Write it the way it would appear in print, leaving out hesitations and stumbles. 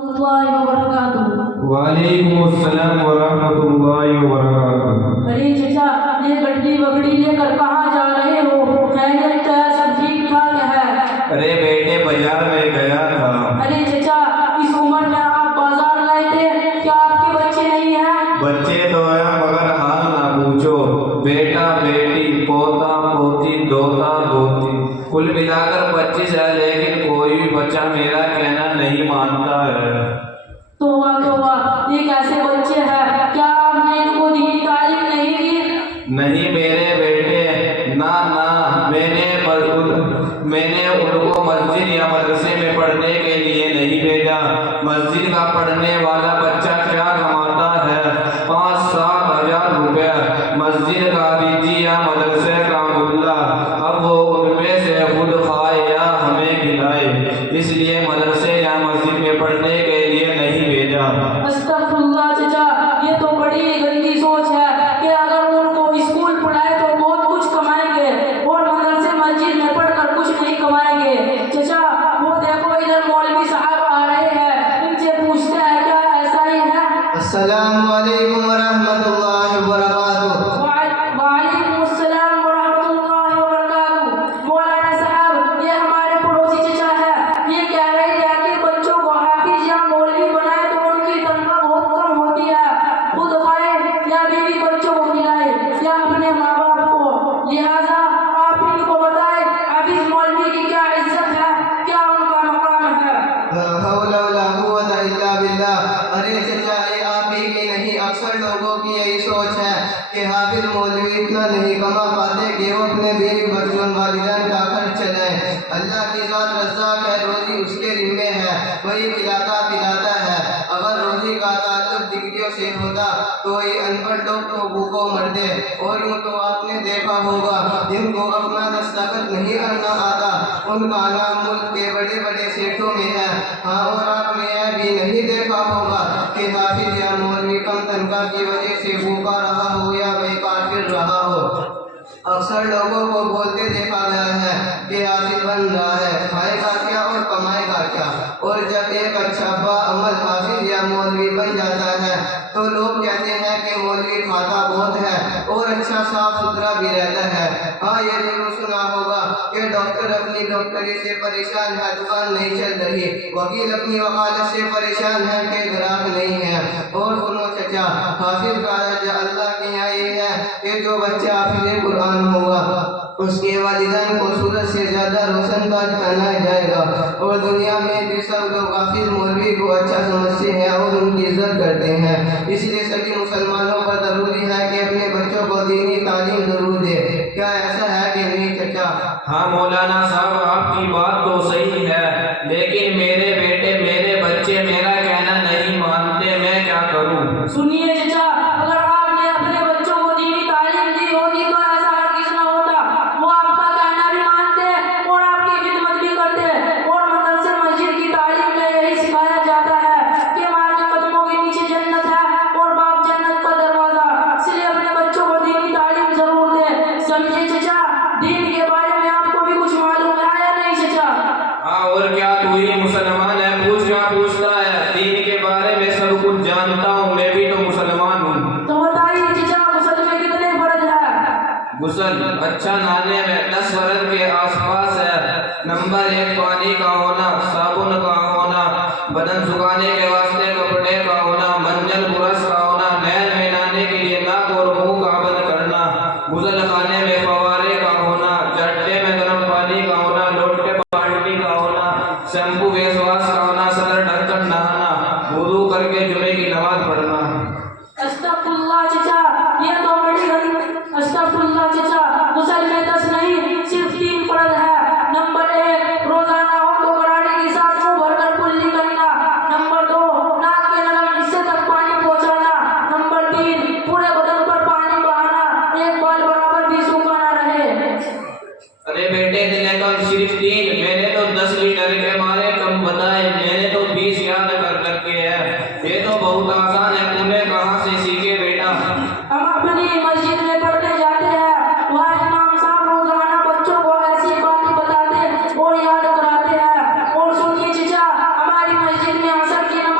اللہ وبرکاتہ۔ وعلیکم السلام ورحمۃ اللہ وبرکاتہ۔ ارے چچا، یہ گڈی وگڑی لے کر کہاں جا رہے ہو؟ خیریت ہے؟ سب ٹھیک ٹھاک ہے؟ ارے بیٹے بازار میں گیا تھا۔ ارے چچا، اس عمر میں آپ بازار گئے تھے، کیا آپ کے بچے نہیں ہیں؟ بچے تو ہیں مگر حال نہ پوچھو، بیٹا بیٹی پوتا پوتی دوتا دوتی کل ملا کر 25 ہے، لیکن کوئی بھی بچہ میرا کہنا نہیں مانتا ہے۔ توبہ توبہ، یہ کیسے بچے ہیں؟ کیا آپ نے ان کو دینی تعلیم نہیں دی؟ نہیں میرے بیٹے، نہ میں نے ان کو مسجد یا مدرسے میں پڑھنے کے لیے نہیں بھیجا۔ مسجد کا پڑھنے والا بچہ کیا کماتا ہے؟ 5-7 ہزار روپے مسجد کا دیجیے یا مدرسے کا ملا، اب وہ ان میں سے خود کھائے یا ہمیں کھلائے، اس لیے مدرسے یا مسجد میں پڑھنے کے لیے نہیں بھیجا۔ استغفر اللہ چچا، یہ تو بڑی گندی سوچ ہے کہ اگر ان کو اسکول پڑھائے تو بہت کچھ کمائیں گے اور مدرسے مسجد میں پڑھ کر کچھ نہیں کمائیں گے۔ چچا وہ دیکھو ادھر مولوی صاحب آ رہے ہیں، ان سے پوچھتے ہیں کیا ایسا ہی ہے؟ السلام علیکم ورحمۃ اللہ وبرکاتہ۔ وعلیکم السلام ورحمۃ اللہ وبرکاتہ۔ مولانا صاحب، یہ ہمارے پڑوسی چچا ہے، یہ کہہ رہے ہیں کہ بچوں کو حافظ یا مولوی بنائے تو ان کی تنخواہ بہت کم ہوتی ہے، خود کھائے یا بیوی بچوں کو کھلائے یا اپنے ماں باپ کو، لہٰذا آپ ان کو بتائیں حافظ مولوی کی کیا عزت ہے، کیا ان کا مقام ہے؟ لا حول ولا قوت الا باللہ۔ ارے چچا، یہ آپ ہی کی نہیں، اکثر لوگوں کی یہی سوچ ہے کہ حافظ مولوی اتنا نہیں کما پاتے کہ وہ اپنے بیوی بچوں والدین کا خرچ چلائیں۔ اللہ کی ذات رزاق ہے، روزی اس کے ذمے ہے، وہی کھلاتا پلاتا ہے۔ اگر روزی کا تعلق ڈگریوں سے ہوتا تو یہ ان پڑھ لوگ تو بھوکوں مرتے، اور یوں تو آپ نے دیکھا ہوگا جن کو اپنا دستخط نہیں کرنا آتا ان کا نام ملک کے بڑے بڑے سیٹوں میں ہے۔ ہاں، اور آپ نے یہ بھی نہیں دیکھا ہوگا کہ حافظ یا مولوی کم تنخواہ کی وجہ سے بھوکا رہا ہو یا بے کافر رہا ہو۔ اکثر لوگوں کو بولتے دیکھا گیا ہے کہ حافظ بن رہا ہے، کھائے گا کیا اور کمائے گا کیا؟ اور جب ایک اچھا باعمل حافظ یا مولوی بن جاتا ہے تو لوگ کہتے ہیں کہ مولوی کھاتا بہت ہے اور اچھا صاف ستھرا بھی رہتا ہے۔ ہاں، یہ ضرور سنا ہوگا کہ ڈاکٹر اپنی ڈاکٹری سے پریشان ہے، دکان نہیں چل رہی، وکیل اپنی وکالت سے پریشان ہے کہ گراہک نہیں ہے۔ اور سنو چچا، حافظ کا درجہ اللہ کے یہاں یہ ہے کہ جو بچہ حافظ قرآن ہوگا اس کے والدین کو سورج سے زیادہ روشن تاج پہنایا جائے گا، اور دنیا میں بھی سب لوگ حافظ مولوی کو اچھا سمجھتے ہیں اور ان کی عزت کرتے ہیں۔ اس لیے سبھی مسلمانوں پر ضروری ہے کہ اپنے بچوں کو دینی تعلیم ضرور دے۔ کیا ایسا ہے کہ نہیں چچا؟ ہاں مولانا صاحب، آپ کی بات تو صحیح ہے، لیکن میرے بیٹے میرے بچے میرا کہنا نہیں مانتے، میں کیا کروں؟ سنیے چچا، اگر آپ نے اپنے بچوں کو دینی تعلیم دی ہوتی تو ایسا ہرگز نہ ہوتا، وہ آپ کا کہنا بھی مانتے اور آپ کی خدمت بھی کرتے، اور مدرسے مسجد کی تعلیم میں یہی سکھایا جاتا ہے کہ ماں کے قدموں کے نیچے جنت ہے اور باپ جنت کا دروازہ، اس لیے اپنے بچوں کو دینی تعلیم ضرور دے۔ سمجھے چچا؟ دین کے بارے میں آپ کو بھی کچھ معلوم ہے یا نہیں چچا؟ ہاں، اور کیا تو ہی مسلمان ہے، پوچھ کیا پوچھتا ہے؟ دین کے بارے میں سب کچھ جانتا ہوں، میں بھی تو مسلمان ہوں۔ تو بتائیے چچا، غسل میں کتنے فرض ہے؟ غسل اچھا نہانے میں 10 فرض کے آس پاس ہے۔ نمبر 1 پانی کا ہونا، صابن کا ہونا، بدن سکھانے کے واسطے کپڑے کا ہونا، منجل برش کا ہونا، نہر میں نہانے کے لیے ناک اور منہ کا بند کرنا، غسل خانے میں فوارے کا ہونا، چٹے میں گرم پانی کا ہونا، لوٹے بالٹی کا ہونا، شیمپو فیس واش کا ہونا، سر ڈھک کر نہانا، وضو کر کے جمعے کی نماز پڑھنا۔ استغفر اللہ چچا، یہ تو استغفر اللہ چچا، غسل میں 10 نہیں صرف 3 فرض ہے۔ نمبر 1 روزانہ ہونٹوں گرانے کے ساتھ منہ بھر کر کلی کرنا۔ نمبر 2 ناک کے نرم حصے تک پانی پہنچانا۔ نمبر 3 پورے بدن پر پانی بہانا، ایک بال برابر بھی سوکھا نہ رہے۔ ارے بیٹے تیرے تو صرف 3، میں نے تو 10 لیٹر کے مارے کم بتائے، میں نے تو 20 یاد کر رکھے ہیں، یہ تو بہت آسان ہے، تم نے کہاں سے سیکھے بیٹا؟ ہم اپنی مسجد میں پڑھنے جاتے ہیں، وہاں امام صاحب روزانہ بچوں کو ایسی باتیں بتاتے اور یاد کراتے ہیں۔ اور سنیے چچا، ہماری مسجد میں عصر کی نماز